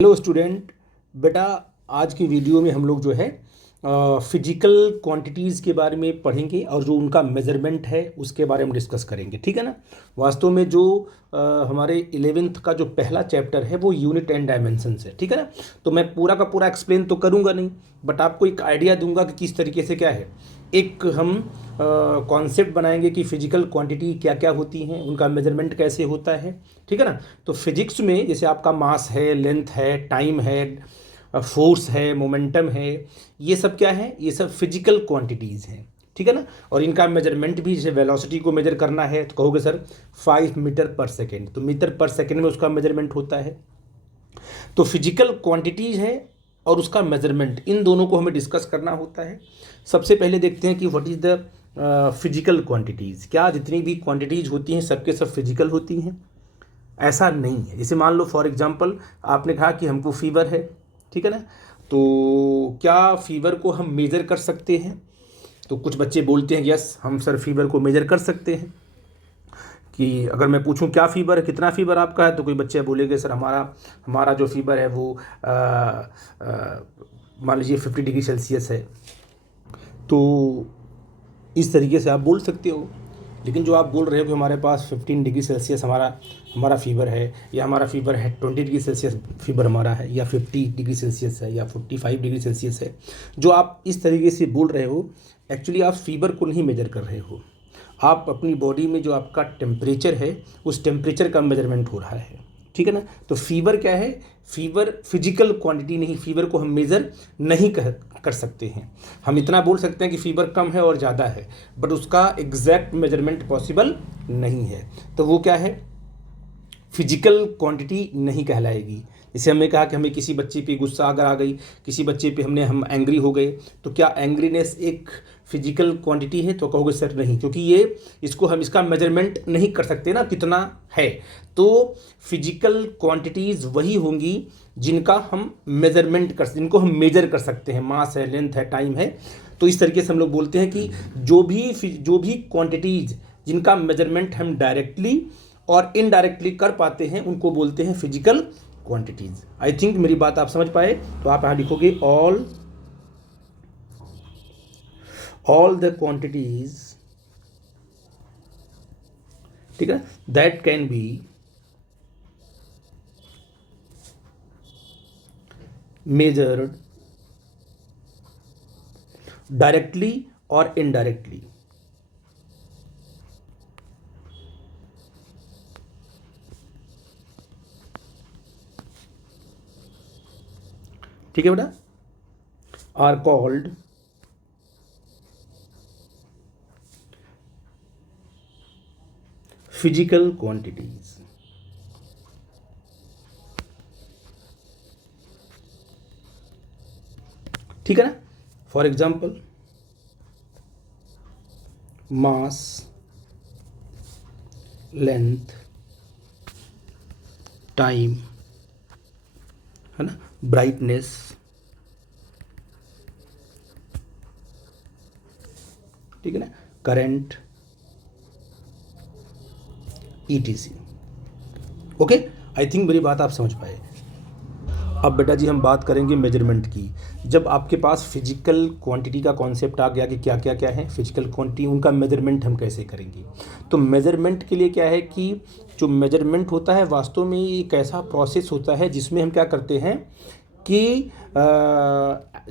Hello student. बेटा, आज की वीडियो में हम लोग जो है फिजिकल क्वांटिटीज़ के बारे में पढ़ेंगे और जो उनका मेज़रमेंट है उसके बारे में डिस्कस करेंगे। ठीक है ना। वास्तव में जो हमारे 11th का जो पहला चैप्टर है वो यूनिट एंड डायमेंशंस है। ठीक है ना। तो मैं पूरा का पूरा एक्सप्लेन तो करूँगा नहीं, बट आपको एक आइडिया दूंगा कि किस तरीके से क्या है। एक हम कॉन्सेप्ट बनाएंगे कि फिजिकल क्वांटिटी क्या क्या होती हैं, उनका मेजरमेंट कैसे होता है। ठीक है ना। तो फिजिक्स में जैसे आपका मास है, लेंथ है, टाइम है, फोर्स है, मोमेंटम है, ये सब क्या है, ये सब फिजिकल क्वांटिटीज़ हैं। ठीक है ना। और इनका मेजरमेंट भी, जैसे वेलोसिटी को मेजर करना है तो कहोगे सर 5 मीटर पर सेकेंड, तो मीटर पर सेकेंड में उसका मेजरमेंट होता है। तो फिजिकल क्वांटिटीज है और उसका मेजरमेंट, इन दोनों को हमें डिस्कस करना होता है। सबसे पहले देखते हैं कि what is the physical quantities. क्या जितनी भी क्वांटिटीज़ होती हैं सबके सब फिजिकल होती हैं? ऐसा नहीं है। जैसे मान लो फॉर एग्जांपल आपने कहा कि हमको फीवर है, ठीक है ना। तो क्या फीवर को हम मेज़र कर सकते हैं? तो कुछ बच्चे बोलते हैं यस, हम सर फीवर को मेज़र कर सकते हैं। कि अगर मैं पूछूं क्या फ़ीवर है, कितना फ़ीवर आपका है, तो कोई बच्चे बोलेंगे सर हमारा हमारा जो फ़ीवर है वो मान लीजिए 50 डिग्री सेल्सियस है। तो इस तरीके से आप बोल सकते हो। लेकिन जो आप बोल रहे हो कि हमारे पास 15 डिग्री सेल्सियस हमारा हमारा फ़ीवर है, या हमारा फ़ीवर है 20 डिग्री सेल्सियस फ़ीवर हमारा है, या 50 डिग्री सेल्सियस है, या 45 डिग्री सेल्सियस है, जो आप इस तरीके से बोल रहे हो, एक्चुअली आप फीवर को नहीं मेजर कर रहे हो। आप अपनी बॉडी में जो आपका टेम्परेचर है उस टेम्परेचर का मेजरमेंट हो रहा है। ठीक है ना। तो फीवर क्या है? फीवर फिजिकल क्वांटिटी नहीं, फीवर को हम मेज़र नहीं कर सकते हैं। हम इतना बोल सकते हैं कि फीवर कम है और ज़्यादा है, बट उसका एग्जैक्ट मेजरमेंट पॉसिबल नहीं है। तो वो क्या है, फिजिकल क्वांटिटी नहीं कहलाएगी। जैसे हमने कहा कि हमें किसी बच्चे पे गुस्सा अगर आ गई, किसी बच्चे पे हम एंग्री हो गए, तो क्या एंग्रीनेस एक फिजिकल क्वांटिटी है? तो कहोगे सर नहीं, क्योंकि ये इसको हम इसका मेजरमेंट नहीं कर सकते ना कितना है। तो फिजिकल क्वांटिटीज़ वही होंगी जिनका हम मेजरमेंट कर, जिनको हम मेजर कर सकते हैं। मास है, लेंथ है, टाइम है। तो इस तरीके से हम लोग बोलते हैं कि जो भी क्वांटिटीज़ जिनका मेजरमेंट हम डायरेक्टली और इनडायरेक्टली कर पाते हैं उनको बोलते हैं फिजिकल क्वांटिटीज। आई थिंक मेरी बात आप समझ पाए। तो आप यहां लिखोगे ऑल द क्वांटिटीज, ठीक है, that can be measured directly और इनडायरेक्टली। ठीक है बेटा, आर कॉल्ड फिजिकल क्वांटिटीज। ठीक है ना। For example mass, length, time, है ना, ब्राइटनेस, ठीक है ना, current, ETC। Okay, I think मेरी बात आप समझ पाए। अब बेटा जी हम बात करेंगे मेजरमेंट की। जब आपके पास फिजिकल क्वांटिटी का कॉन्सेप्ट आ गया कि क्या क्या क्या है फिजिकल क्वांटिटी, उनका मेजरमेंट हम कैसे करेंगे। तो मेजरमेंट के लिए क्या है कि जो मेजरमेंट होता है वास्तव में एक ऐसा प्रोसेस होता है जिसमें हम क्या करते हैं कि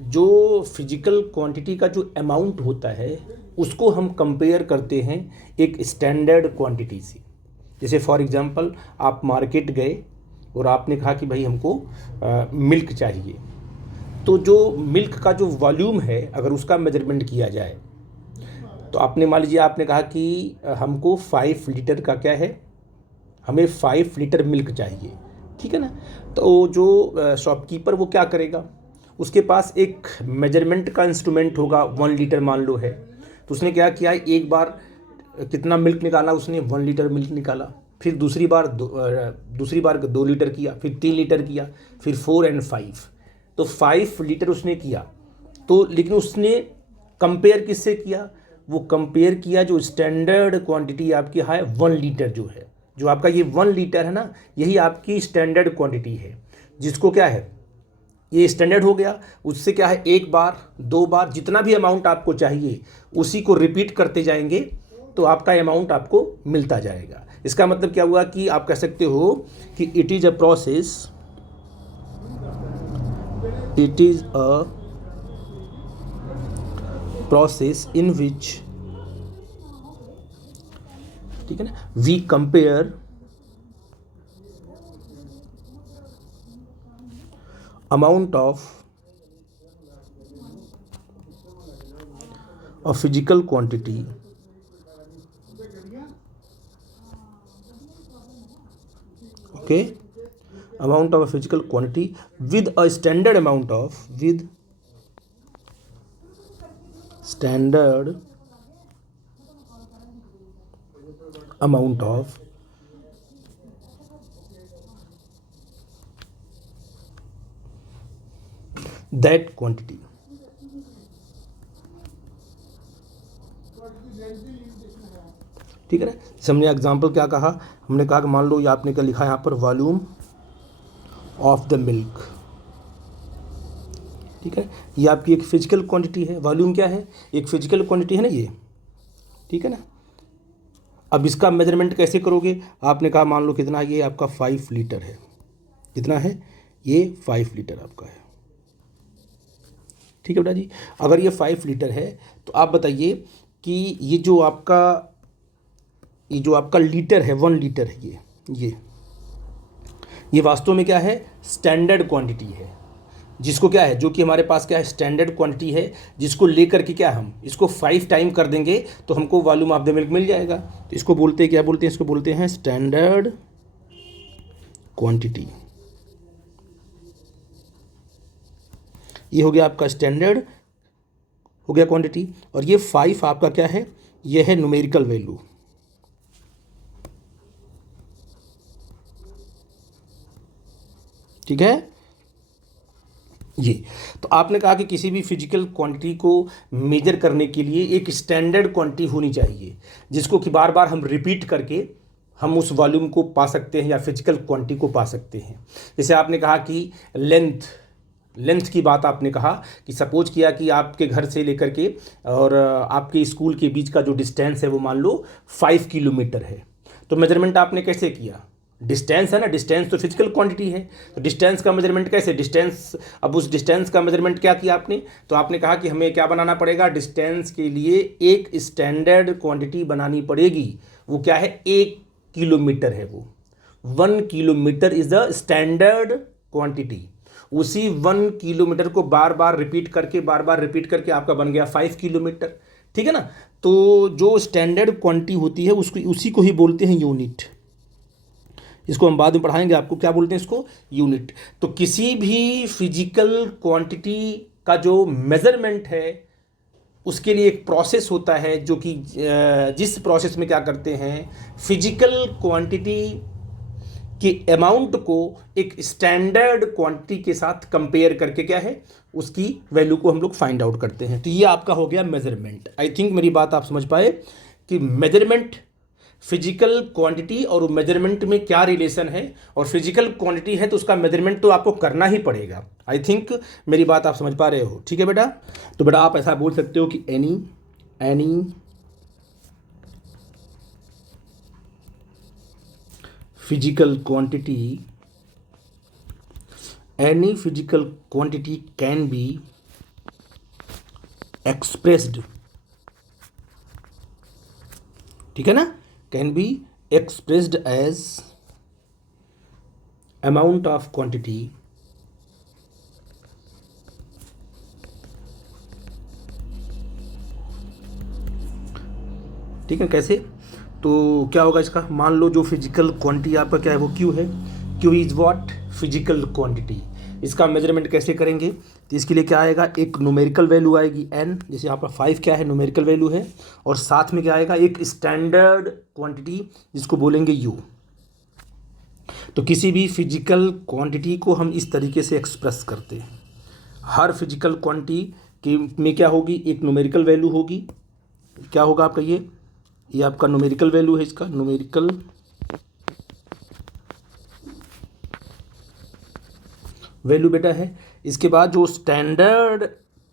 जो फिजिकल क्वांटिटी का जो अमाउंट होता है उसको हम कंपेयर करते हैं एक स्टैंडर्ड क्वांटिटी से। जैसे फॉर एग्जांपल आप मार्केट गए और आपने कहा कि भाई हमको मिल्क चाहिए, तो जो मिल्क का जो वॉल्यूम है अगर उसका मेजरमेंट किया जाए, तो आपने मान लीजिए आपने कहा कि हमको 5 लीटर का क्या है, हमें 5 लीटर मिल्क चाहिए। ठीक है ना। तो जो शॉपकीपर वो क्या करेगा, उसके पास एक मेजरमेंट का इंस्ट्रूमेंट होगा, 1 लीटर मान लो है, तो उसने क्या किया, एक बार कितना मिल्क निकाला, उसने 1 लीटर मिल्क निकाला। फिर दूसरी बार 2 लीटर किया, फिर 3 लीटर किया, फिर 4 और 5, तो 5 लीटर उसने किया। तो लेकिन उसने कंपेयर किससे किया, वो कंपेयर किया जो स्टैंडर्ड क्वांटिटी आपकी है 1 लीटर जो है, जो आपका ये 1 लीटर है ना, यही आपकी स्टैंडर्ड क्वांटिटी है। जिसको क्या है, ये स्टैंडर्ड हो गया, उससे क्या है, एक बार दो बार जितना भी अमाउंट आपको चाहिए उसी को रिपीट करते जाएंगे तो आपका अमाउंट आपको मिलता जाएगा। इसका मतलब क्या हुआ कि आप कह सकते हो कि it is a process, it is a process in which, ठीक है ना, we compare amount of a physical quantity okay, amount of a physical quantity with a standard amount of, with standard amount of that quantity। ठीक है ना, जैसे हमने example क्या कहा, हमने कहा कि मान लो ये आपने क्या लिखा है यहाँ पर, वॉल्यूम ऑफ द मिल्क, ठीक है, ये आपकी एक फिजिकल क्वांटिटी है। वॉल्यूम क्या है, एक फिजिकल क्वांटिटी है ना ये, ठीक है ना। अब इसका मेजरमेंट कैसे करोगे, आपने कहा मान लो कितना, ये आपका 5 लीटर है, कितना है ये 5 लीटर आपका है, ठीक है बेटा जी। अगर ये 5 लीटर है तो आप बताइए कि ये जो आपका लीटर है, 1 लीटर है, ये वास्तव में क्या है, स्टैंडर्ड क्वांटिटी है, जिसको क्या है, जो कि हमारे पास क्या है, स्टैंडर्ड क्वांटिटी है, जिसको लेकर के क्या हम इसको 5 टाइम कर देंगे तो हमको वॉल्यूम ऑफ द मिल्क मिल जाएगा। तो इसको बोलते हैं, क्या बोलते हैं, इसको बोलते हैं स्टैंडर्ड क्वांटिटी। ये हो गया आपका स्टैंडर्ड, हो गया क्वांटिटी। और ये 5 आपका क्या है, ये है न्यूमेरिकल वैल्यू, ठीक है ये। तो आपने कहा कि किसी भी फिजिकल क्वांटिटी को मेजर करने के लिए एक स्टैंडर्ड क्वांटिटी होनी चाहिए, जिसको कि बार बार हम रिपीट करके हम उस वॉल्यूम को पा सकते हैं या फिजिकल क्वांटिटी को पा सकते हैं। जैसे आपने कहा कि लेंथ की बात आपने कहा कि सपोज किया कि आपके घर से लेकर के और आपके स्कूल के बीच का जो डिस्टेंस है वो मान लो 5 किलोमीटर है। तो मेजरमेंट आपने कैसे किया, डिस्टेंस है ना, डिस्टेंस तो फिजिकल क्वांटिटी है, तो डिस्टेंस का मेजरमेंट कैसे, अब उस डिस्टेंस का मेजरमेंट क्या किया आपने, तो आपने कहा कि हमें क्या बनाना पड़ेगा, डिस्टेंस के लिए एक स्टैंडर्ड क्वांटिटी बनानी पड़ेगी। वो क्या है, 1 किलोमीटर है, वो 1 kilometre is the standard quantity. उसी 1 किलोमीटर को बार बार रिपीट करके आपका बन गया 5 किलोमीटर, ठीक है ना। तो जो स्टैंडर्ड क्वांटिटी होती है उसी को ही बोलते हैं यूनिट। इसको हम बाद में पढ़ाएंगे आपको, क्या बोलते हैं इसको, यूनिट। तो किसी भी फिजिकल क्वांटिटी का जो मेजरमेंट है उसके लिए एक प्रोसेस होता है, जो कि जिस प्रोसेस में क्या करते हैं, फिजिकल क्वांटिटी के अमाउंट को एक स्टैंडर्ड क्वांटिटी के साथ कंपेयर करके क्या है, उसकी वैल्यू को हम लोग फाइंड आउट करते हैं। तो ये आपका हो गया मेजरमेंट। आई थिंक मेरी बात आप समझ पाए कि मेजरमेंट, फिजिकल क्वांटिटी और मेजरमेंट में क्या रिलेशन है, और फिजिकल क्वांटिटी है तो उसका मेजरमेंट तो आपको करना ही पड़ेगा। आई थिंक मेरी बात आप समझ पा रहे हो, ठीक है बेटा। तो बेटा आप ऐसा बोल सकते हो कि any physical quantity can be expressed, ठीक है ना, can be expressed as amount of quantity ठीक है। कैसे, तो क्या होगा इसका, मान लो जो फिजिकल क्वांटिटी आपका क्या है, वो क्यू है, Q is what, physical quantity. इसका मेजरमेंट कैसे करेंगे, तो इसके लिए क्या आएगा, एक न्यूमेरिकल वैल्यू आएगी n, जैसे यहाँ पर 5 क्या है, न्यूमेरिकल वैल्यू है, और साथ में क्या आएगा, एक स्टैंडर्ड क्वांटिटी जिसको बोलेंगे u। तो किसी भी फिजिकल क्वांटिटी को हम इस तरीके से एक्सप्रेस करते हैं। हर फिजिकल क्वांटिटी में क्या होगी, एक न्यूमेरिकल वैल्यू होगी, क्या होगा आपका ये आपका न्यूमेरिकल वैल्यू है, इसका न्यूमेरिकल वैल्यू बेटा है। इसके बाद जो स्टैंडर्ड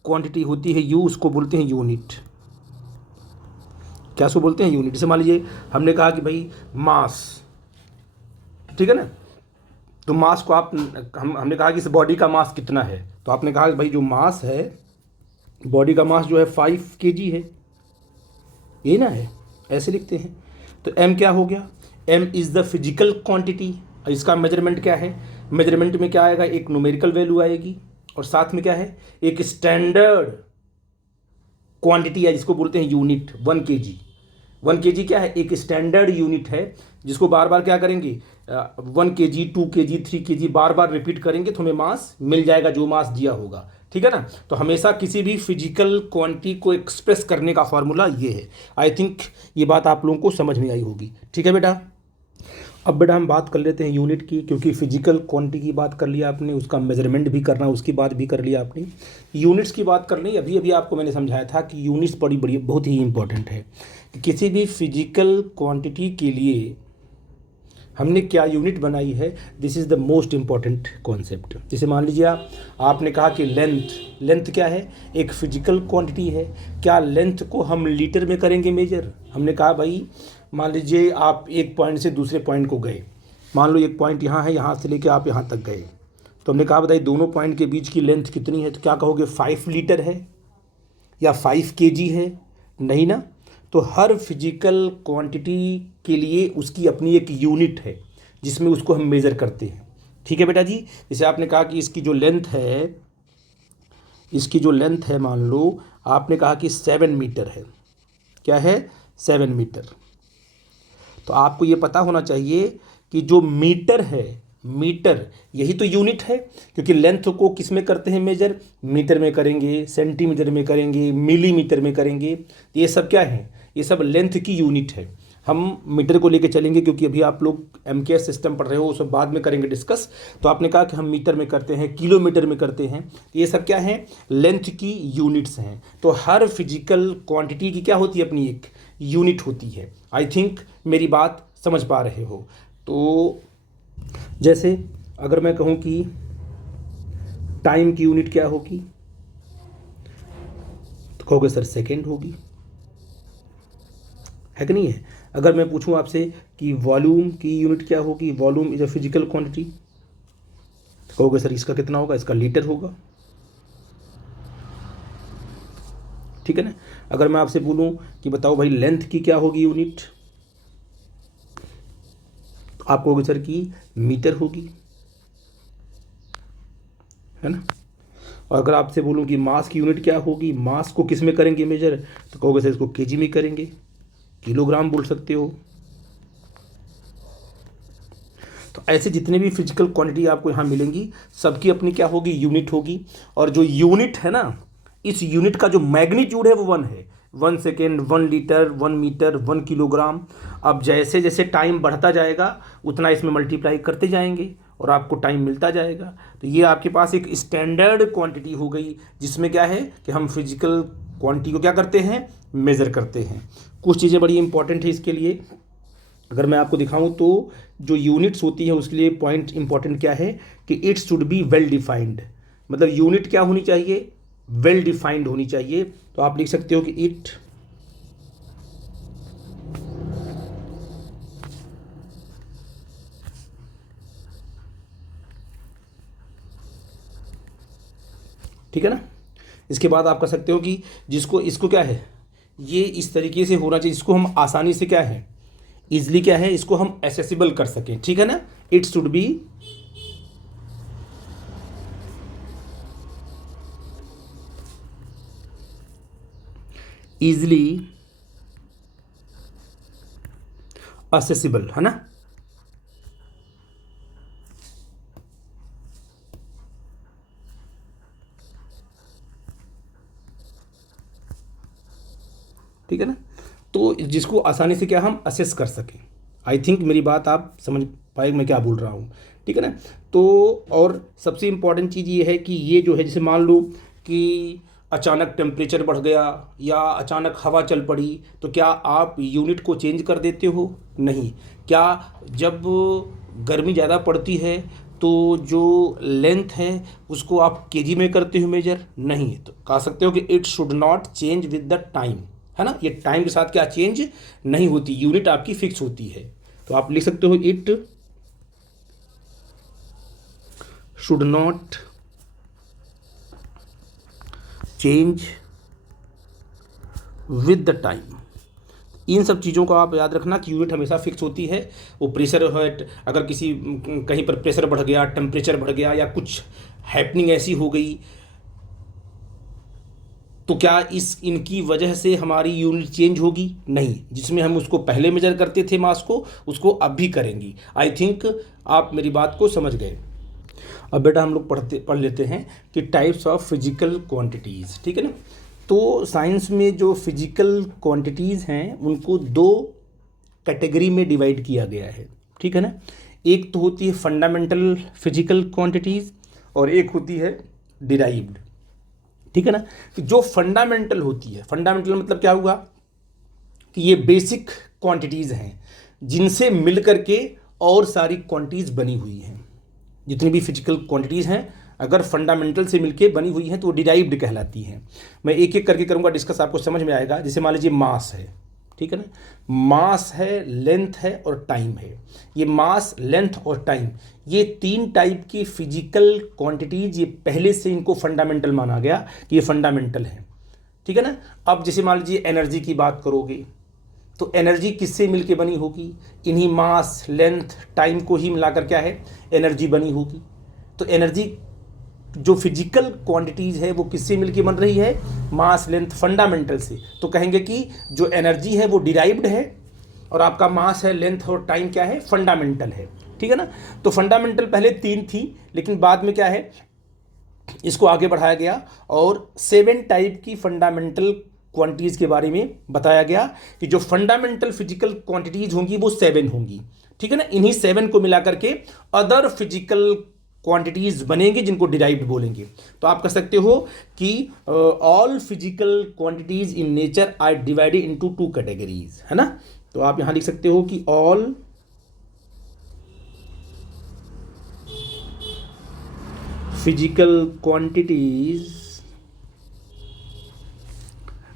क्वांटिटी होती है यू, उसको बोलते हैं यूनिट। क्या उसको बोलते हैं? यूनिट। जैसे मान लीजिए हमने कहा कि भाई मास, ठीक है ना, तो मास को आप हमने कहा कि इस बॉडी का मास कितना है, तो आपने कहा कि भाई जो मास है, बॉडी का मास जो है 5 kg है, ये ना है, ऐसे लिखते हैं। तो m क्या हो गया? m is the physical quantity. इसका मेजरमेंट क्या है? मेजरमेंट में क्या आएगा? एक न्यूमेरिकल वैल्यू आएगी और साथ में क्या है? एक स्टैंडर्ड क्वांटिटी है जिसको बोलते हैं यूनिट, 1 kg। 1 kg क्या है? एक स्टैंडर्ड यूनिट है जिसको बार बार क्या करेंगे, 1 kg, 2 kg, 3 kg बार बार रिपीट करेंगे तो हमें मास मिल जाएगा जो मास दिया होगा, ठीक है ना। तो हमेशा किसी भी फिजिकल क्वांटिटी को एक्सप्रेस करने का फॉर्मूला ये है। आई थिंक ये बात आप लोगों को समझ में आई होगी, ठीक है बेटा। अब बेटा हम बात कर लेते हैं यूनिट की, क्योंकि फिजिकल क्वांटिटी की बात कर लिया आपने, उसका मेजरमेंट भी करना, उसकी बात भी कर लिया आपने, यूनिट्स की बात कर ली। अभी अभी आपको मैंने समझाया था कि यूनिट्स बड़ी बड़ी बहुत ही इंपॉर्टेंट है कि किसी भी फिजिकल क्वांटिटी के लिए हमने क्या यूनिट बनाई है। This is the most important concept. जैसे मान लीजिए आपने कहा कि लेंथ क्या है? एक फिजिकल क्वांटिटी है। क्या लेंथ को हम लीटर में करेंगे मेजर? हमने कहा भाई मान लीजिए आप एक पॉइंट से दूसरे पॉइंट को गए, मान लो एक पॉइंट यहाँ है, यहाँ से लेके आप यहाँ तक गए, तो हमने कहा बताइए दोनों पॉइंट के बीच की लेंथ कितनी है? तो क्या कहोगे? 5 लीटर है या 5 kg है? नहीं ना। तो हर फिजिकल क्वांटिटी के लिए उसकी अपनी एक यूनिट है जिसमें उसको हम मेज़र करते हैं, ठीक है बेटा जी। जैसे आपने कहा कि इसकी जो लेंथ है, मान लो आपने कहा कि 7 मीटर है। क्या है? 7 मीटर। तो आपको ये पता होना चाहिए कि जो मीटर है, मीटर यही तो यूनिट है, क्योंकि लेंथ को किस में करते हैं मेजर? मीटर में करेंगे, सेंटीमीटर में करेंगे, मिलीमीटर में करेंगे। ये सब क्या है? ये सब लेंथ की यूनिट है। हम मीटर को लेके चलेंगे क्योंकि अभी आप लोग MKS सिस्टम पढ़ रहे हो, उस बाद में करेंगे डिस्कस। तो आपने कहा कि हम मीटर में करते हैं, किलोमीटर में करते हैं, तो ये सब क्या है? लेंथ की यूनिट्स हैं। तो हर फिजिकल क्वांटिटी की क्या होती है? अपनी एक यूनिट होती है। आई थिंक मेरी बात समझ पा रहे हो। तो जैसे अगर मैं कहूँ कि टाइम की यूनिट क्या होगी, तो कहोगे सर सेकेंड होगी, है कि नहीं है। अगर मैं पूछूं आपसे कि वॉल्यूम की यूनिट क्या होगी, volume is a physical quantity, तो कहोगे सर इसका कितना होगा? इसका लीटर होगा, ठीक है ना। अगर मैं आपसे बोलूं कि बताओ भाई लेंथ की क्या होगी यूनिट, तो आप कहोगे सर कि मीटर होगी, है ना। और अगर आपसे बोलूं कि मास की यूनिट क्या होगी, मास को किस में करेंगे मेजर, तो कहोगे सर इसको केजी में करेंगे, किलोग्राम बोल सकते हो। तो ऐसे जितने भी फिजिकल क्वांटिटी आपको यहाँ मिलेंगी सबकी अपनी क्या होगी? यूनिट होगी। और जो यूनिट है ना, इस यूनिट का जो मैग्नीट्यूड है वो 1 है। 1 सेकेंड, 1 लीटर, 1 मीटर, 1 किलोग्राम। अब जैसे जैसे टाइम बढ़ता जाएगा उतना इसमें मल्टीप्लाई करते जाएंगे और आपको टाइम मिलता जाएगा। तो ये आपके पास एक स्टैंडर्ड क्वांटिटी हो गई जिसमें क्या है कि हम फिजिकल क्वांटिटी को क्या करते हैं? मेज़र करते हैं। कुछ चीज़ें बड़ी इंपॉर्टेंट है इसके लिए। अगर मैं आपको दिखाऊं तो जो यूनिट्स होती है उसके लिए पॉइंट इंपॉर्टेंट क्या है कि it should be well defined. मतलब यूनिट क्या होनी चाहिए? वेल डिफाइंड होनी चाहिए। तो आप लिख सकते हो कि इट ठीक है ना। इसके बाद आप कह सकते हो कि जिसको इसको क्या है, ये इस तरीके से होना चाहिए, इसको हम आसानी से क्या है, इजली क्या है, इसको हम एसेसिबल कर सकें, ठीक है ना। It should be easily accessible, है ना। ठीक है ना। तो जिसको आसानी से क्या हम असेस कर सकें। आई थिंक मेरी बात आप समझ पाए मैं क्या बोल रहा हूँ, ठीक है ना। तो और सबसे इम्पॉर्टेंट चीज़ ये है कि ये जो है, जैसे मान लो कि अचानक टेम्परेचर बढ़ गया या अचानक हवा चल पड़ी, तो क्या आप यूनिट को चेंज कर देते हो? नहीं। क्या जब गर्मी ज़्यादा पड़ती है तो जो लेंथ है उसको आप केजी में करते हो मेजर? नहीं, तो कह सकते हो कि it should not change with the time, है ना। ये टाइम के साथ क्या चेंज नहीं होती, यूनिट आपकी फिक्स होती है। तो आप लिख सकते हो it should not change with the time. इन सब चीज़ों को आप याद रखना कि यूनिट हमेशा फिक्स होती है। वो प्रेशर है, अगर किसी कहीं पर प्रेशर बढ़ गया, टेम्परेचर बढ़ गया, या कुछ हैपनिंग ऐसी हो गई, तो क्या इनकी वजह से हमारी यूनिट चेंज होगी? नहीं। जिसमें हम उसको पहले मेजर करते थे मास को, उसको अब भी करेंगी। आई थिंक आप मेरी बात को समझ गए। अब बेटा हम लोग पढ़ लेते हैं कि टाइप्स ऑफ फिजिकल क्वांटिटीज़, ठीक है ना। तो साइंस में जो फिजिकल क्वांटिटीज़ हैं उनको दो कैटेगरी में डिवाइड किया गया है, ठीक है ना। एक तो होती है फंडामेंटल फिजिकल क्वांटिटीज़ और एक होती है डिराइव्ड, ठीक है ना। कि जो फंडामेंटल होती है, फंडामेंटल मतलब क्या हुआ कि ये बेसिक क्वांटिटीज़ हैं जिनसे मिल करके और सारी क्वांटिटीज़ बनी हुई हैं। जितनी भी फिजिकल क्वांटिटीज़ हैं अगर फंडामेंटल से मिलके बनी हुई हैं तो वो डिराइव्ड कहलाती हैं। मैं एक एक करके करूँगा डिस्कस, आपको समझ में आएगा। जैसे मान लीजिए मास है, ठीक है ना। मास है, लेंथ है और टाइम है। ये मास, लेंथ और टाइम, ये तीन टाइप की फिजिकल क्वांटिटीज, ये पहले से इनको फंडामेंटल माना गया कि ये फंडामेंटल है, ठीक है ना। अब जैसे मान लीजिए एनर्जी की बात करोगे तो एनर्जी किससे मिलके बनी होगी? इन्हीं मास, लेंथ, टाइम को ही मिलाकर क्या है, एनर्जी बनी होगी। तो एनर्जी जो फिजिकल क्वांटिटीज़ है वो किससे मिलके बन रही है? मास, लेंथ, फंडामेंटल से। तो कहेंगे कि जो एनर्जी है वो डिराइव्ड है और आपका मास है, लेंथ और टाइम क्या है, फंडामेंटल है, ठीक है ना। तो फंडामेंटल पहले तीन थी, लेकिन बाद में क्या है, इसको आगे बढ़ाया गया और 7 टाइप की फंडामेंटल क्वांटिटीज़ के बारे में बताया गया कि जो फंडामेंटल फिजिकल क्वांटिटीज़ होंगी वो 7 होंगी, ठीक है ना। इन्हीं 7 को मिला करके अदर फिजिकल क्वांटिटीज़ बनेंगे जिनको डिराइव्ड बोलेंगे। तो आप कह सकते हो कि all physical quantities in nature are divided into 2 categories, है ना। तो आप यहां लिख सकते हो कि all physical quantities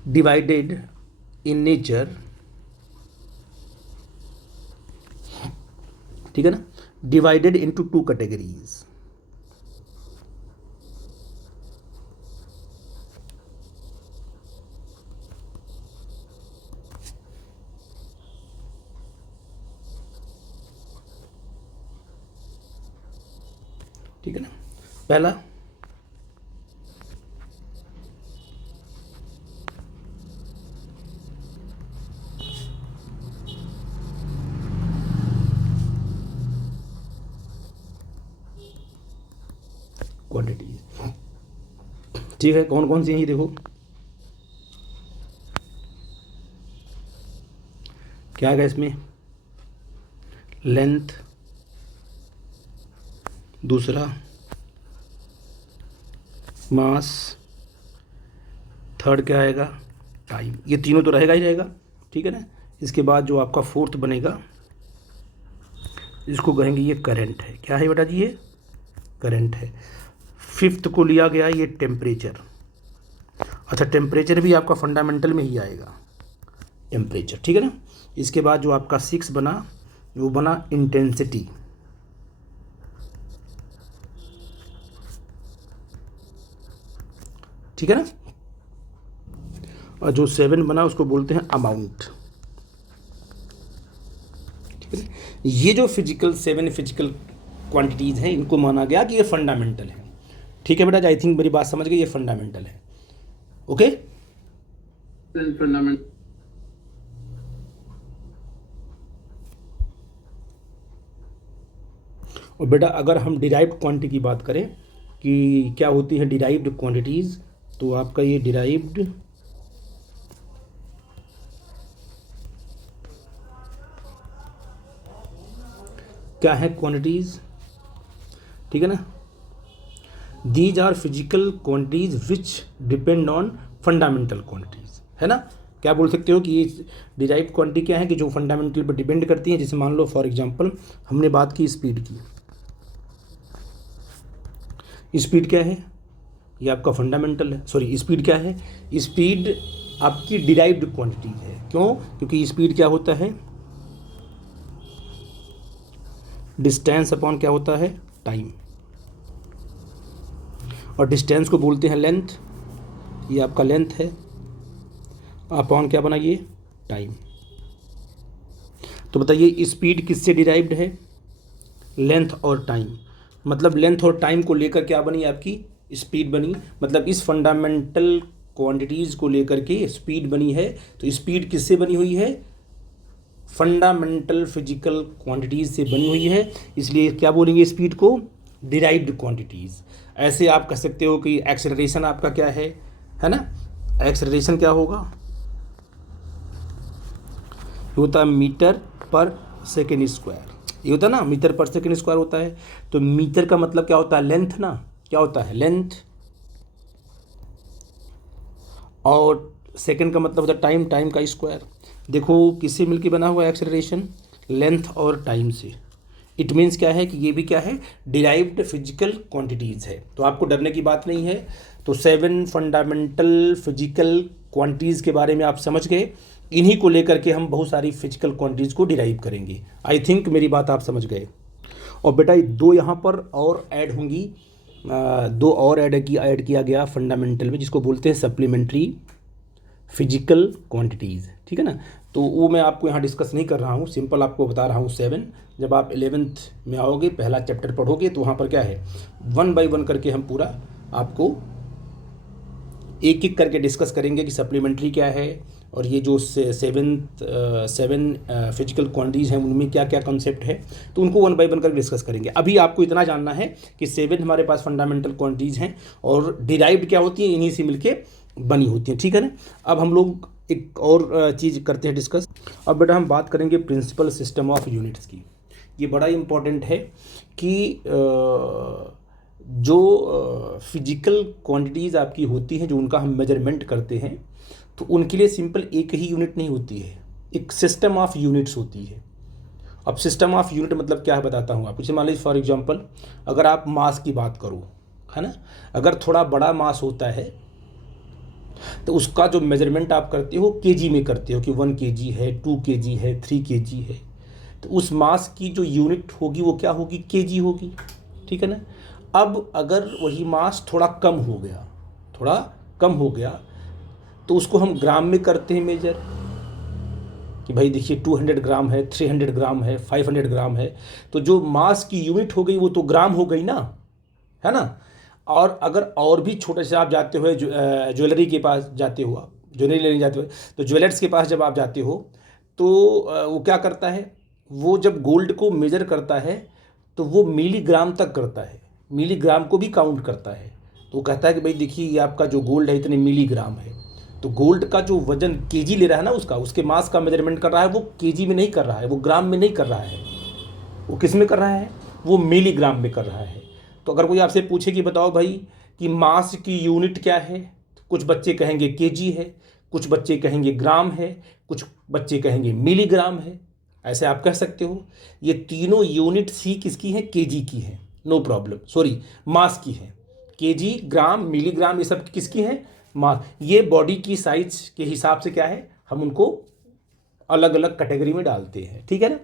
divided in nature, ठीक है ना, डिवाइडेड इनटू 2 कैटेगरीज। ठीक है ना। पहला क्वांटिटीज, ठीक है। कौन कौन सी हैं ये देखो, क्या है इसमें, लेंथ, दूसरा मास, थर्ड क्या आएगा, टाइम। ये तीनों तो रहेगा ही रहेगा, ठीक है ना। इसके बाद जो आपका फोर्थ बनेगा इसको कहेंगे ये करंट है। क्या है बेटा जी, ये करंट है। फिफ्थ को लिया गया ये टेम्परेचर। अच्छा, टेम्परेचर भी आपका फंडामेंटल में ही आएगा, टेम्परेचर, ठीक है ना। इसके बाद जो आपका 6 बना वो बना इंटेंसिटी, ठीक है ना। और जो 7 बना उसको बोलते हैं अमाउंट, ठीक है। ये जो 7 फिजिकल क्वांटिटीज़ हैं इनको माना गया कि ये फंडामेंटल है, ठीक है बेटा। आई थिंक मेरी बात समझ गई, ये फंडामेंटल है, ओके। फंडामेंटल और बेटा अगर हम डिराइव्ड क्वांटिटी की बात करें कि क्या होती है डिराइव्ड क्वांटिटीज़, तो आपका ये डिराइव्ड क्या है, क्वांटिटीज़, ठीक है ना। These are physical quantities which depend on fundamental quantities, है ना। क्या बोल सकते हो कि ये डिराइव्ड क्वांटिटी क्या है कि जो फंडामेंटल पर डिपेंड करती हैं। जैसे मान लो फॉर एग्जांपल हमने बात की स्पीड की, स्पीड क्या है? ये आपका फंडामेंटल है, सॉरी स्पीड क्या है? स्पीड आपकी डिराइव्ड क्वांटिटी है। क्यों? क्योंकि स्पीड क्या होता है? डिस्टेंस अपॉन क्या होता है? टाइम। और डिस्टेंस को बोलते हैं लेंथ। ये आपका लेंथ है अपॉन क्या बना ये? टाइम। तो बताइए स्पीड किससे डिराइव्ड है? लेंथ और टाइम। मतलब लेंथ और टाइम को लेकर क्या बनी आपकी? स्पीड बनी। मतलब इस फंडामेंटल क्वांटिटीज़ को लेकर के स्पीड बनी है। तो स्पीड किससे बनी हुई है? फंडामेंटल फिजिकल क्वांटिटीज़ से बनी हुई है। इसलिए क्या बोलेंगे स्पीड को? Derived quantities. ऐसे आप कह सकते हो कि एक्सेलरेशन आपका क्या है ना? एक्सेलरेशन क्या होगा? ये होता है मीटर पर सेकेंड स्क्वायर। ये होता है ना, मीटर पर सेकेंड स्क्वायर होता है। तो मीटर का मतलब क्या होता है? लेंथ ना। क्या होता है? लेंथ। और सेकेंड का मतलब होता है टाइम, टाइम का स्क्वायर। देखो किससे मिलके बना हुआ है एक्सेलरेशन? लेंथ और टाइम से। इट मीन्स क्या है कि ये भी क्या है? डिराइव्ड फिजिकल क्वांटिटीज़ है। तो आपको डरने की बात नहीं है। तो 7 फंडामेंटल फिजिकल क्वांटिटीज़ के बारे में आप समझ गए। इन्हीं को लेकर के हम बहुत सारी फिजिकल क्वांटिटीज़ को डिराइव करेंगे। आई थिंक मेरी बात आप समझ गए। और बेटा दो यहाँ पर और ऐड होंगी, दो और ऐड किया गया फंडामेंटल में, जिसको बोलते हैं सप्लीमेंट्री फिजिकल क्वांटिटीज़। ठीक है ना? तो वो मैं आपको यहाँ डिस्कस नहीं कर रहा हूँ, सिंपल आपको बता रहा हूँ 7। जब आप 11th में आओगे, पहला चैप्टर पढ़ोगे, तो वहाँ पर क्या है 1 बाय 1 करके हम पूरा आपको एक एक करके डिस्कस करेंगे कि सप्लीमेंट्री क्या है, और ये जो 7 फिजिकल क्वांटिटीज़ हैं उनमें क्या क्या कंसेप्ट है, तो उनको 1 बाय 1 करके डिस्कस करेंगे। अभी आपको इतना जानना है कि 7 हमारे पास फंडामेंटल क्वांटिटीज़ हैं और डिराइव्ड क्या होती हैं, इन्हीं से मिलके बनी होती हैं। ठीक है ना? अब हम लोग एक और चीज़ करते हैं डिस्कस। अब बेटा हम बात करेंगे प्रिंसिपल सिस्टम ऑफ यूनिट्स की। ये बड़ा इम्पॉर्टेंट है कि जो फिजिकल क्वांटिटीज़ आपकी होती हैं, जो उनका हम मेजरमेंट करते हैं, तो उनके लिए सिंपल एक ही यूनिट नहीं होती है, एक सिस्टम ऑफ यूनिट्स होती है। अब सिस्टम ऑफ यूनिट मतलब क्या है बताता हूँ आपको। जैसे मान लीजिए फॉर एग्जांपल अगर आप मास की बात करो, है ना, अगर थोड़ा बड़ा मास होता है तो उसका जो मेजरमेंट आप करते हो केजी में करते हो कि 1 केजी है, 2 केजी है, 3 केजी है। तो उस मास की जो यूनिट होगी वो क्या होगी? केजी होगी। ठीक है ना? अब अगर वही मास थोड़ा कम हो गया, थोड़ा कम हो गया, तो उसको हम ग्राम में करते हैं मेजर कि भाई देखिए 200 ग्राम है, 300 ग्राम है, 500 ग्राम है। तो जो मास की यूनिट हो गई वो तो ग्राम हो गई ना, है ना? और अगर और भी छोटे से आप जाते हो ज्वेलरी के पास जाते हो, आप ज्वेलरी लेने जाते हो, तो ज्वेलर्स के पास जब आप जाते हो तो वो क्या करता है, वो जब गोल्ड को मेजर करता है तो वो मिलीग्राम तक करता है, मिलीग्राम को भी काउंट करता है। तो वो कहता है कि भाई देखिए ये आपका जो गोल्ड है इतने मिलीग्राम है। तो गोल्ड का जो वजन केजी ले रहा है ना, उसके मास का मेजरमेंट कर रहा है, वो केजी में नहीं कर रहा है, वो ग्राम में नहीं कर रहा है, वो किस में कर रहा है? वो मिलीग्राम में कर रहा है। तो अगर कोई आपसे पूछे कि बताओ भाई कि मास की यूनिट क्या है, तो कुछ बच्चे कहेंगे केजी है, कुछ बच्चे कहेंगे ग्राम है, कुछ बच्चे कहेंगे मिलीग्राम है। ऐसे आप कह सकते हो। ये तीनों यूनिट्स ही किसकी हैं? केजी की हैं। नो प्रॉब्लम, सॉरी मास की है। केजी, ग्राम, मिलीग्राम, ये सब किसकी हैं? मास। ये बॉडी की साइज के हिसाब से क्या है, हम उनको अलग अलग कैटेगरी में डालते हैं। ठीक है ना?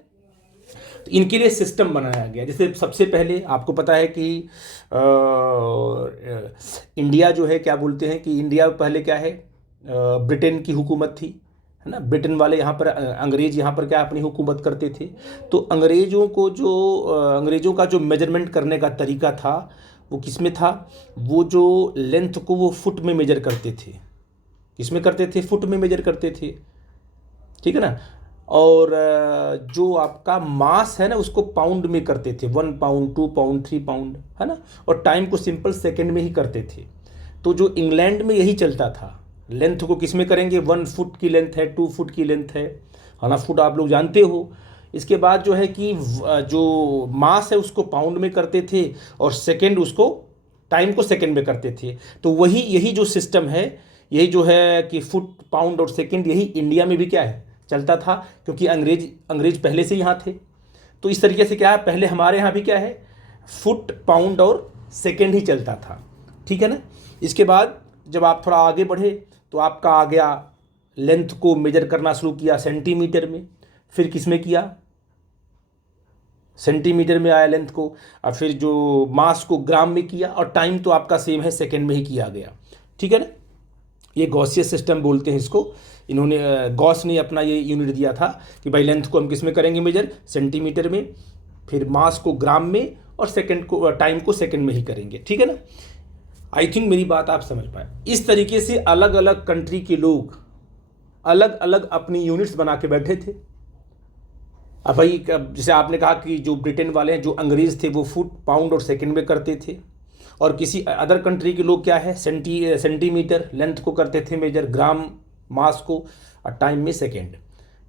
तो इनके लिए सिस्टम बनाया गया। जैसे सबसे पहले आपको पता है कि इंडिया जो है, क्या बोलते हैं कि इंडिया पहले क्या है, ब्रिटेन की हुकूमत थी, है ना? ब्रिटेन वाले यहाँ पर, अंग्रेज यहाँ पर क्या अपनी हुकूमत करते थे। तो अंग्रेज़ों का जो मेजरमेंट करने का तरीका था वो किस में था? वो जो लेंथ को वो फुट में मेजर करते थे। किस में करते थे? फुट में मेजर करते थे। ठीक है ना? और जो आपका मास है ना उसको पाउंड में करते थे, 1 पाउंड, 2 पाउंड, 3 पाउंड, है ना? और टाइम को सिंपल सेकंड में ही करते थे। तो जो इंग्लैंड में यही चलता था, लेंथ को किस में करेंगे? 1 फुट की लेंथ है, 2 फुट की लेंथ है, ना फुट आप लोग जानते हो। इसके बाद जो है कि जो मास है उसको पाउंड में करते थे, और सेकेंड उसको, टाइम को सेकेंड में करते थे। तो यही जो सिस्टम है, यही जो है कि फुट, पाउंड और सेकेंड, यही इंडिया में भी क्या है चलता था, क्योंकि अंग्रेज पहले से यहाँ थे। तो इस तरीके से क्या है, पहले हमारे यहाँ भी क्या है, फुट, पाउंड और सेकेंड ही चलता था, ठीक है ना। इसके बाद जब आप थोड़ा आगे बढ़े तो आपका आ गया लेंथ को मेजर करना शुरू किया सेंटीमीटर में, फिर किस में किया, सेंटीमीटर में आया लेंथ को, और फिर जो मास को ग्राम में किया, और टाइम तो आपका सेम है, सेकेंड में ही किया गया, ठीक है ना। ये गॉसियस सिस्टम बोलते हैं इसको। इन्होंने गॉस ने अपना ये यूनिट दिया था कि भाई लेंथ को हम किस में करेंगे मेजर, सेंटीमीटर में, फिर मास को ग्राम में, और सेकंड को टाइम को सेकंड में ही करेंगे, ठीक है ना। आई थिंक मेरी बात आप समझ पाए। इस तरीके से अलग अलग कंट्री के लोग अलग अलग अपनी यूनिट्स बना के बैठे थे। अब भाई जैसे आपने कहा कि जो ब्रिटेन वाले हैं, जो अंग्रेज़ थे, वो फुट, पाउंड और सेकंड में करते थे, और किसी अदर कंट्री के लोग क्या है, सेंटीमीटर लेंथ को करते थे मेजर, ग्राम मास को, और टाइम में सेकंड,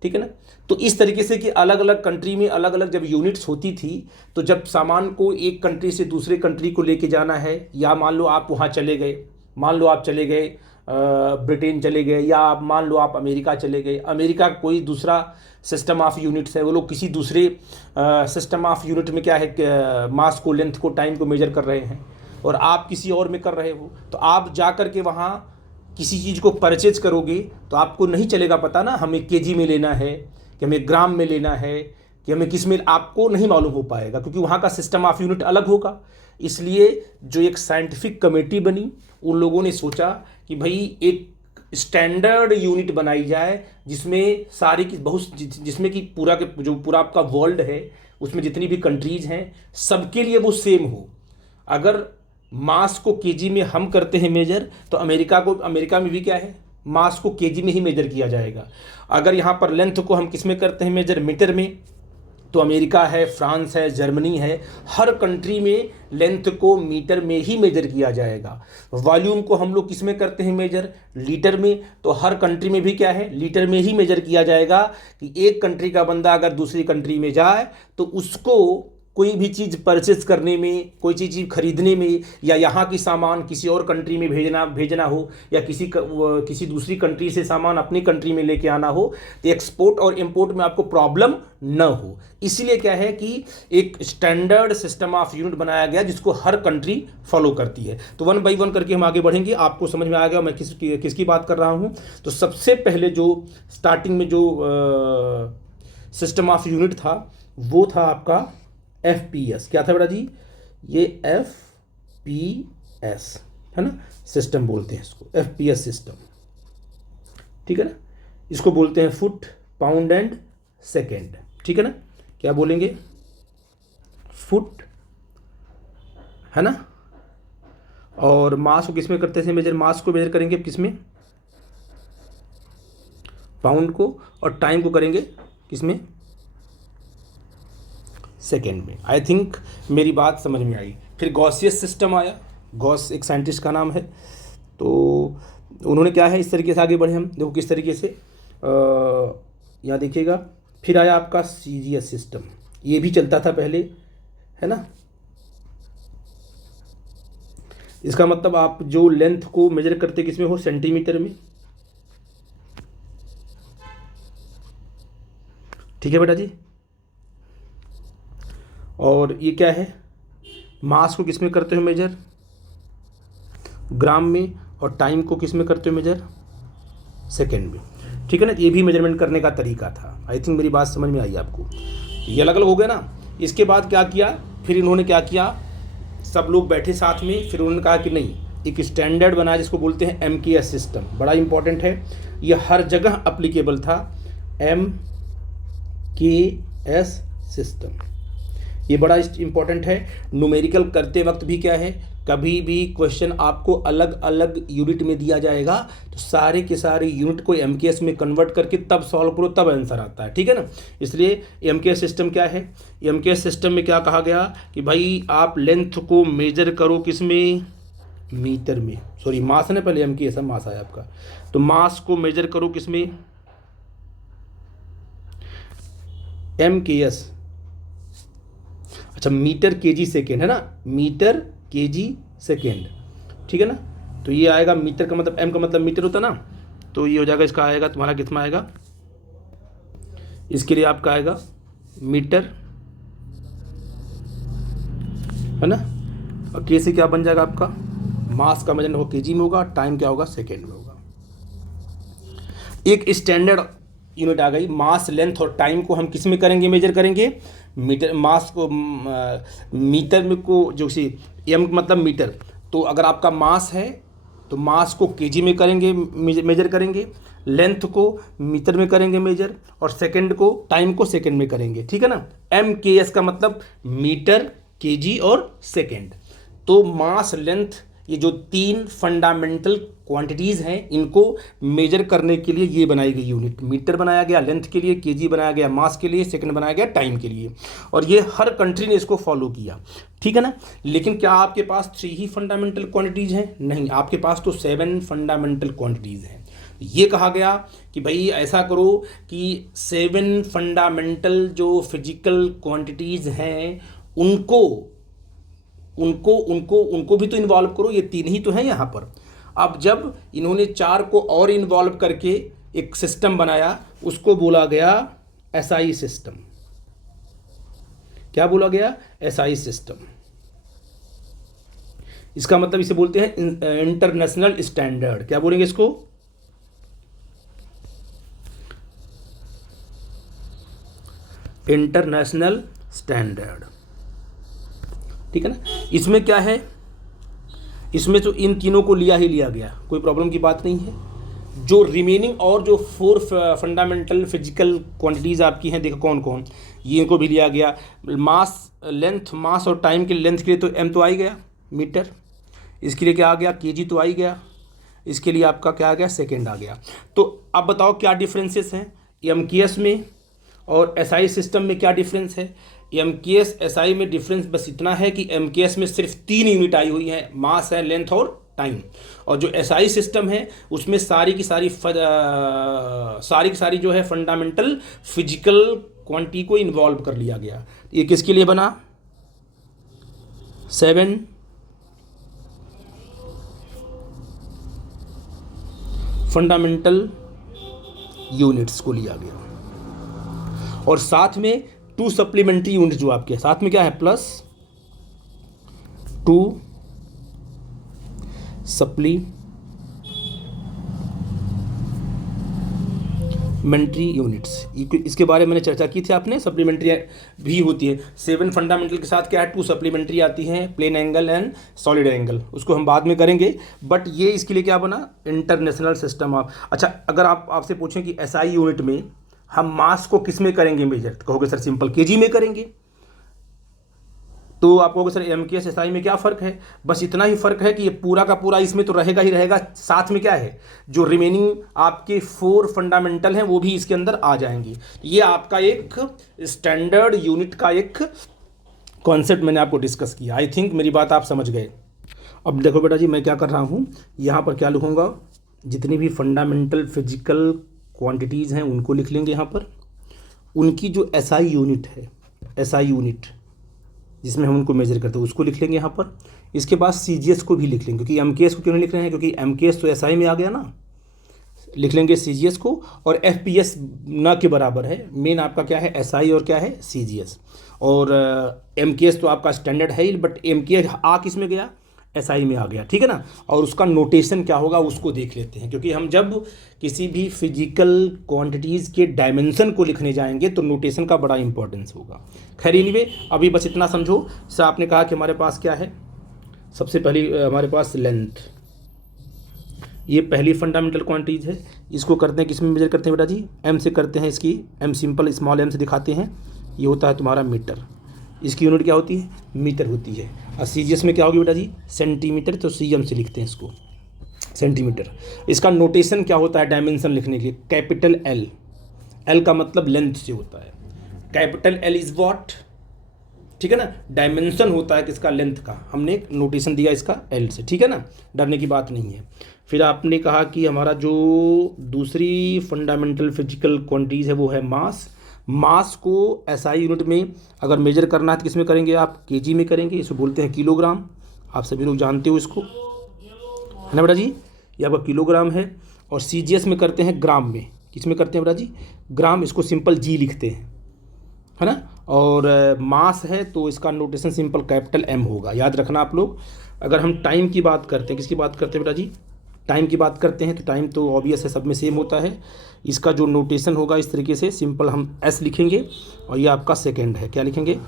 ठीक है ना। तो इस तरीके से कि अलग अलग कंट्री में अलग अलग जब यूनिट्स होती थी, तो जब सामान को एक कंट्री से दूसरे कंट्री को लेके जाना है, या मान लो आप वहाँ चले गए, मान लो आप चले गए ब्रिटेन चले गए, या आप मान लो आप अमेरिका चले गए, अमेरिका कोई दूसरा सिस्टम ऑफ यूनिट्स है, वो लोग किसी दूसरे सिस्टम ऑफ यूनिट में क्या है, मास को, लेंथ को, टाइम को मेजर कर रहे हैं, और आप किसी और में कर रहे हो, तो आप जा कर के वहाँ किसी चीज़ को परचेज करोगे तो आपको नहीं चलेगा पता ना हमें केजी में लेना है कि हमें ग्राम में लेना है कि हमें किस में, आपको नहीं मालूम हो पाएगा, क्योंकि वहाँ का सिस्टम ऑफ यूनिट अलग होगा। इसलिए जो एक साइंटिफिक कमेटी बनी, उन लोगों ने सोचा कि भाई एक स्टैंडर्ड यूनिट बनाई जाए जिसमें सारी की बहुत, जिसमें कि पूरा के जो पूरा आपका वर्ल्ड है उसमें जितनी भी कंट्रीज हैं सबके लिए वो सेम हो। अगर मास को केजी में हम करते हैं मेजर, तो अमेरिका में भी क्या है, मास को केजी में ही मेजर किया जाएगा। अगर यहाँ पर लेंथ को हम किस में करते हैं मेजर, मीटर में, तो अमेरिका है, फ्रांस है, जर्मनी है, हर कंट्री में लेंथ को मीटर में ही मेजर किया जाएगा। वॉल्यूम को हम लोग किस में करते हैं मेजर, लीटर में, तो हर कंट्री में भी क्या है, लीटर में ही मेजर किया जाएगा। कि एक कंट्री का बंदा अगर दूसरी कंट्री में जाए तो उसको कोई भी चीज़ परचेज करने में, कोई चीज़ खरीदने में, या यहाँ की सामान किसी और कंट्री में भेजना हो, या किसी दूसरी कंट्री से सामान अपनी कंट्री में लेके आना हो, तो एक्सपोर्ट और इंपोर्ट में आपको प्रॉब्लम न हो। इसलिए क्या है कि एक स्टैंडर्ड सिस्टम ऑफ यूनिट बनाया गया जिसको हर कंट्री फॉलो करती है। तो वन बाई वन करके हम आगे बढ़ेंगे, आपको समझ में आ गया मैं किसकी बात कर रहा हूँ। तो सबसे पहले जो स्टार्टिंग में जो सिस्टम ऑफ यूनिट था वो था आपका FPS। क्या था बेटा जी, ये FPS है ना, सिस्टम बोलते हैं इसको, FPS सिस्टम, ठीक है ना। इसको बोलते हैं फुट, पाउंड एंड सेकेंड, ठीक है ना। क्या बोलेंगे, फुट, है ना। और मास को किस में करते थे मेजर, मास को मेजर करेंगे किस में, पाउंड को, और टाइम को करेंगे किस में, सेकेंड में। आई थिंक मेरी बात समझ में आई। फिर गॉसियस सिस्टम आया, गॉस एक साइंटिस्ट का नाम है, तो उन्होंने क्या है, इस तरीके से आगे बढ़े हम, देखो किस तरीके से, यहाँ देखिएगा। फिर आया आपका सीरियस सिस्टम, ये भी चलता था पहले, है ना। इसका मतलब आप जो लेंथ को मेजर करते किस में हो, सेंटीमीटर में, ठीक है बेटा जी। और ये क्या है, मास को किस में करते हो मेजर, ग्राम में, और टाइम को किस में करते हो मेजर, सेकेंड में, ठीक है ना। ये भी मेजरमेंट करने का तरीका था। आई थिंक मेरी बात समझ में आई आपको। ये अलग अलग हो गया ना। इसके बाद क्या किया, फिर इन्होंने क्या किया, सब लोग बैठे साथ में, फिर उन्होंने कहा कि नहीं, एक स्टैंडर्ड बनाया जिसको बोलते हैं MKS सिस्टम, बड़ा इंपॉर्टेंट है, ये हर जगह अप्लीकेबल था। MKS सिस्टम ये बड़ा इंपॉर्टेंट है। न्यूमेरिकल करते वक्त भी क्या है, कभी भी क्वेश्चन आपको अलग अलग यूनिट में दिया जाएगा तो सारे के सारे यूनिट को MKS में कन्वर्ट करके तब सॉल्व करो, तब आंसर आता है, ठीक है ना। इसलिए MKS सिस्टम क्या है, MKS सिस्टम में क्या कहा गया कि भाई आप लेंथ को मेजर करो किस में, मीटर में, सॉरी मास है ना, पहले MKS मास आया आपका, तो मास को मेजर करो किस में, MKS, अच्छा मीटर केजी सेकेंड है ना, मीटर केजी सेकेंड, ठीक है ना। तो ये आएगा, मीटर का मतलब, M का मतलब मीटर होता ना, तो ये हो जाएगा, इसका आएगा तुम्हारा कितना आएगा, इसके लिए आपका आएगा मीटर, है ना। और के से क्या बन जाएगा आपका, मास का मेजरमेंट होगा केजी में होगा, टाइम क्या होगा, सेकेंड में होगा। एक स्टैंडर्ड यूनिट आ गई। मास, लेंथ और टाइम को हम किस में करेंगे, मेजर करेंगे, मीटर। मास को मीटर में को जो सी एम मतलब मीटर, तो अगर आपका मास है तो मास को केजी में करेंगे, मेजर करेंगे, लेंथ को मीटर में करेंगे मेजर, और सेकंड को, टाइम को सेकंड में करेंगे, ठीक है ना। एम के एस का मतलब मीटर, केजी और सेकंड। तो मास, लेंथ, ये जो तीन फंडामेंटल क्वांटिटीज़ हैं, इनको मेजर करने के लिए ये बनाई गई यूनिट। मीटर बनाया गया लेंथ के लिए, केजी बनाया गया मास के लिए, सेकंड बनाया गया टाइम के लिए, और ये हर कंट्री ने इसको फॉलो किया, ठीक है ना। लेकिन क्या आपके पास 3 ही फंडामेंटल क्वांटिटीज़ हैं? नहीं, आपके पास तो 7 फंडामेंटल क्वांटिटीज़ हैं। ये कहा गया कि भाई ऐसा करो कि 7 फंडामेंटल जो फिजिकल क्वांटिटीज़ हैं उनको उनको उनको उनको भी तो इन्वॉल्व करो। ये 3 ही तो हैं यहाँ पर। अब जब इन्होंने 4 को और इन्वॉल्व करके एक सिस्टम बनाया, उसको बोला गया एसआई सिस्टम। क्या बोला गया? SI system. इसका मतलब इसे बोलते हैं इंटरनेशनल स्टैंडर्ड। क्या बोलेंगे इसको? इंटरनेशनल स्टैंडर्ड, ठीक है ना। इसमें क्या है, इसमें तो इन तीनों को लिया ही लिया गया, कोई प्रॉब्लम की बात नहीं है। जो रिमेनिंग और जो 4 फंडामेंटल फिजिकल क्वांटिटीज़ आपकी हैं, देखो कौन कौन, ये इनको भी लिया गया। मास, लेंथ, मास और टाइम के लेंथ के लिए तो एम तो आ ही गया, मीटर। इसके लिए क्या आ गया? केजी तो आ ही गया। इसके लिए आपका क्या आ गया? सेकेंड आ गया। तो अब बताओ क्या डिफरेंसेस हैं एमकेएस में और एसआई सिस्टम में? क्या डिफरेंस है? एमकेएस एसआई में डिफरेंस बस इतना है कि एमकेएस में सिर्फ 3 यूनिट आई हुई हैं, मास है, लेंथ और टाइम। और जो एसआई सिस्टम है उसमें सारी की सारी जो है फंडामेंटल फिजिकल क्वांटिटी को इन्वॉल्व कर लिया गया। ये किसके लिए बना? 7 फंडामेंटल यूनिट्स को लिया गया, और साथ में 2 सप्लीमेंट्री यूनिट जो आपके साथ में क्या है, +2 सप्लीमेंट्री यूनिट्स। इसके बारे में मैंने चर्चा की थी, आपने सप्लीमेंट्री भी होती है। 7 फंडामेंटल के साथ क्या है, 2 सप्लीमेंट्री आती हैं, plane angle and solid angle, उसको हम बाद में करेंगे। बट ये इसके लिए क्या बना? International system of. अच्छा, अगर आपसे पूछें कि एसआई यूनिट में हम मास को किस में करेंगे मेजर, तो कहोगे सर सिंपल केजी में करेंगे। तो आप कहोगे सर एमकेएस एसआई में क्या फ़र्क है? बस इतना ही फ़र्क है कि ये पूरा का पूरा इसमें तो रहेगा ही रहेगा, साथ में क्या है, जो रिमेनिंग आपके 4 फंडामेंटल हैं वो भी इसके अंदर आ जाएंगी। ये आपका एक स्टैंडर्ड यूनिट का एक कॉन्सेप्ट मैंने आपको डिस्कस किया। आई थिंक मेरी बात आप समझ गए। अब देखो बेटा जी, मैं क्या कर रहा हूँ, यहाँ पर क्या लिखूँगा, जितनी भी फंडामेंटल फिजिकल क्वांटिटीज़ हैं उनको लिख लेंगे यहाँ पर। उनकी जो एसआई यूनिट है, एसआई यूनिट जिसमें हम उनको मेजर करते हैं, उसको लिख लेंगे यहाँ पर। इसके बाद सीजीएस को भी लिख लेंगे, क्योंकि एमकेएस को क्यों नहीं लिख रहे हैं, क्योंकि एमकेएस तो एसआई में आ गया ना। लिख लेंगे सीजीएस को, और एफपीएस ना के बराबर है। मेन आपका क्या है, एसआई और क्या है, सीजीएस। और एमकेएस तो आपका स्टैंडर्ड है ही, बट एमकेएस आ किस में गया, एसआई में आ गया, ठीक है ना। और उसका नोटेशन क्या होगा उसको देख लेते हैं, क्योंकि हम जब किसी भी फिजिकल क्वांटिटीज़ के डायमेंशन को लिखने जाएंगे तो नोटेशन का बड़ा इंपॉर्टेंस होगा। खैर एनीवे, अभी बस इतना समझो। सर आपने कहा कि हमारे पास क्या है, सबसे पहली हमारे पास लेंथ, ये पहली फंडामेंटल क्वांटिटीज़ है। इसको करते हैं, किस में मेजर करते हैं बेटा जी? एम से करते हैं। इसकी एम सिंपल स्मॉल एम से दिखाते हैं। ये होता है तुम्हारा मीटर। इसकी यूनिट क्या होती है? मीटर होती है। और सीजीएस में क्या होगी बेटा जी? सेंटीमीटर, तो सीएम से लिखते हैं इसको, सेंटीमीटर। इसका नोटेशन क्या होता है डायमेंशन लिखने के लिए? Capital L. एल का मतलब लेंथ से होता है। कैपिटल एल इज व्हाट, ठीक है ना। डायमेंशन होता है किसका? लेंथ का। हमने एक नोटेशन दिया इसका एल से, ठीक है ना, डरने की बात नहीं है। फिर आपने कहा कि हमारा जो दूसरी फंडामेंटल फिजिकल क्वांटिटीज़ है वो है मास। मास को एसआई यूनिट में अगर मेजर करना है तो किस में करेंगे आप? केजी में करेंगे। इसको बोलते हैं किलोग्राम। आप सभी लोग जानते हो इसको, है ना बेटा जी, ये आपका किलोग्राम है। और सीजीएस में करते हैं ग्राम में। किस में करते हैं बेटा जी? ग्राम। इसको सिंपल जी लिखते हैं, है ना। और मास है तो इसका नोटेशन सिंपल कैपिटल एम होगा, याद रखना आप लोग। अगर हम टाइम की बात करते हैं, किसकी बात करते हैं बेटा जी, टाइम की बात करते हैं, तो टाइम तो ऑब्वियस है, सब में सेम होता है। इसका जो नोटेशन होगा इस तरीके से सिंपल हम एस लिखेंगे, और ये आपका सेकेंड है, क्या लिखेंगे,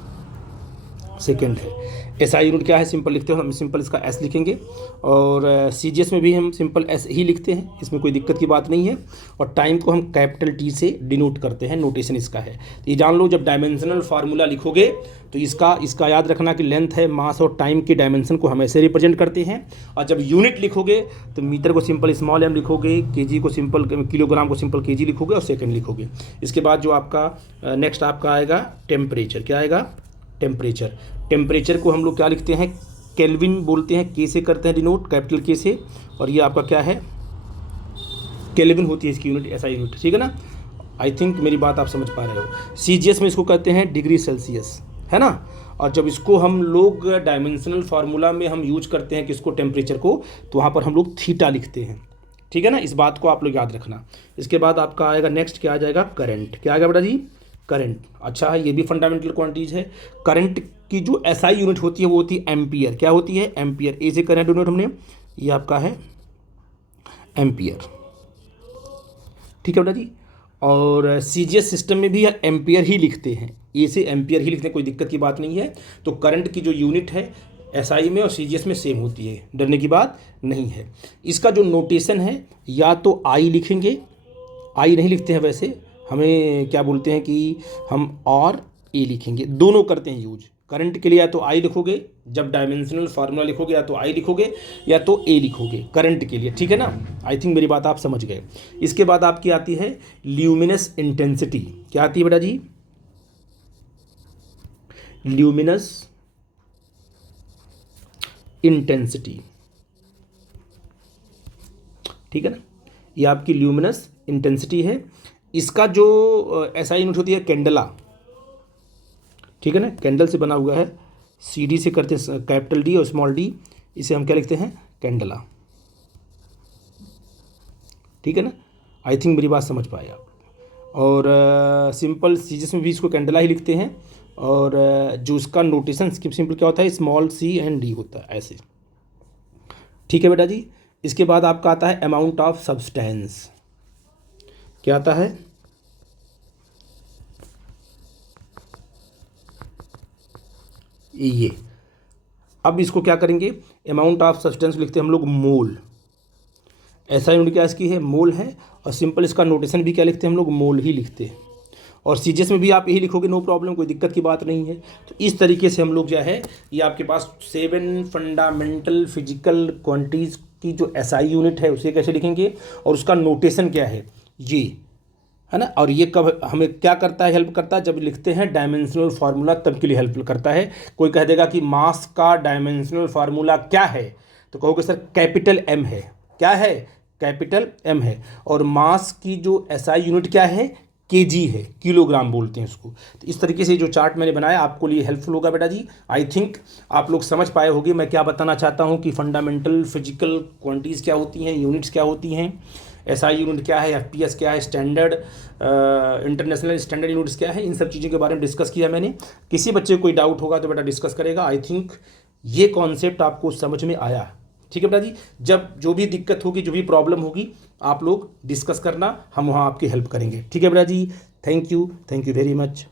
सेकेंड है। एसआई यूनिट क्या है, सिंपल लिखते हो हम, सिंपल इसका एस लिखेंगे। और सीजीएस में भी हम सिंपल एस ही लिखते हैं, इसमें कोई दिक्कत की बात नहीं है। और टाइम को हम कैपिटल टी से डिनोट करते हैं, नोटेशन इसका है। तो ये जान लो, जब डायमेंशनल फार्मूला लिखोगे तो इसका याद रखना कि लेंथ है, मास और टाइम की डायमेंशन को हम ऐसे रिप्रेजेंट करते हैं। और जब यूनिट लिखोगे तो मीटर को सिंपल स्मॉल एम लिखोगे, केजी को सिंपल, किलोग्राम को सिंपल केजी लिखोगे, और सेकेंड लिखोगे। इसके बाद जो आपका नेक्स्ट आपका आएगा टेम्परेचर, क्या आएगा, टेम्परेचर। टेम्परेचर को हम लोग क्या लिखते हैं, केल्विन बोलते हैं, के से करते हैं डिनोट, कैपिटल के से। और ये आपका क्या है, केल्विन होती है इसकी यूनिट, ऐसा यूनिट, ठीक है ना। आई थिंक मेरी बात आप समझ पा रहे हो। सीजीएस में इसको कहते हैं डिग्री सेल्सियस, है ना। और जब इसको हम लोग डायमेंशनल फार्मूला में हम यूज करते हैं किसको, टेम्परेचर को, तो वहाँ पर हम लोग थीटा लिखते हैं, ठीक है ना। इस बात को आप लोग याद रखना। इसके बाद आपका आएगा नेक्स्ट, क्या आ जाएगा, करंट। क्या आएगा बेटा जी, करंट। अच्छा है, ये भी फंडामेंटल क्वांटिटीज है। करंट की जो एसआई यूनिट होती है वो होती है एम्पियर। क्या होती है, एम्पियर। ए से करंट यूनिट हमने, ये आपका है एम्पियर, ठीक है बेटा जी। और सीजीएस सिस्टम में भी एम्पियर ही लिखते हैं, ए से एम्पियर ही लिखते हैं, कोई दिक्कत की बात नहीं है। तो करंट की जो यूनिट है एसआई में और सीजीएस में सेम होती है, डरने की बात नहीं है। इसका जो नोटेशन है, या तो आई लिखेंगे, आई नहीं लिखते हैं वैसे, हमें क्या बोलते हैं कि हम और ए लिखेंगे, दोनों करते हैं यूज। करंट के लिए या तो आई लिखोगे, जब डायमेंशनल फार्मूला लिखोगे या तो आई लिखोगे या तो ए लिखोगे करंट के लिए, ठीक है ना। आई थिंक मेरी बात आप समझ गए। इसके बाद आपकी आती है ल्यूमिनस इंटेंसिटी। क्या आती है बेटा जी, ल्यूमिनस इंटेंसिटी, ठीक है ना। ये आपकी ल्यूमिनस इंटेंसिटी है। इसका जो एसआई यूनिट होती है कैंडला, ठीक है ना, कैंडल से बना हुआ है, सी डी से करते हैं कैपिटल डी और स्मॉल डी, इसे हम क्या लिखते हैं, कैंडला, ठीक है ना। आई थिंक मेरी बात समझ पाए आप। और सिंपल सीजीएस में भी इसको कैंडला ही लिखते हैं। और जो उसका नोटेशन सिंपल क्या होता है, स्मॉल सी एंड डी होता है ऐसे, ठीक है बेटा जी। इसके बाद आपका आता है अमाउंट ऑफ सब्सटेंस। क्या आता है, ये। अब इसको क्या करेंगे, अमाउंट ऑफ सब्सटेंस लिखते हैं हम लोग मोल। ऐसा यूनिट क्या इसकी है, मोल है। और सिंपल इसका नोटेशन भी क्या लिखते हैं हम लोग, मोल ही लिखते हैं। और सीजीएस में भी आप यही लिखोगे, नो प्रॉब्लम, कोई दिक्कत की बात नहीं है। तो इस तरीके से हम लोग जो है, ये आपके पास 7 फंडामेंटल फिजिकल क्वांटिटीज़ की जो एसआई यूनिट है उसे कैसे लिखेंगे, और उसका नोटेशन क्या है, ये है ना। और ये कब हमें क्या करता है, हेल्प करता है, जब लिखते हैं डायमेंशनल फार्मूला तब के लिए हेल्प करता है। कोई कह देगा कि मास का डायमेंशनल फार्मूला क्या है, तो कहोगे सर कैपिटल एम है। क्या है, कैपिटल एम है। और मास की जो एसआई यूनिट क्या है, केजी है, किलोग्राम बोलते हैं उसको। तो इस तरीके से जो चार्ट मैंने बनाया आपको लिए हेल्पफुल होगा बेटा जी। आई थिंक आप लोग समझ पाए होंगे मैं क्या बताना चाहता हूँ कि फंडामेंटल फिजिकल क्वांटिटीज़ क्या होती हैं, यूनिट्स क्या होती हैं, एसआई यूनिट क्या है, एफपीएस क्या है, स्टैंडर्ड इंटरनेशनल स्टैंडर्ड यूनिट्स क्या है, इन सब चीज़ों के बारे में डिस्कस किया मैंने। किसी बच्चे को कोई डाउट होगा तो बेटा डिस्कस करेगा। आई थिंक ये कॉन्सेप्ट आपको समझ में आया, ठीक है बेटा जी। जब जो भी दिक्कत होगी, जो भी प्रॉब्लम होगी, आप लोग डिस्कस करना, हम वहाँ आपकी हेल्प करेंगे, ठीक है बेटा जी। Thank you very much.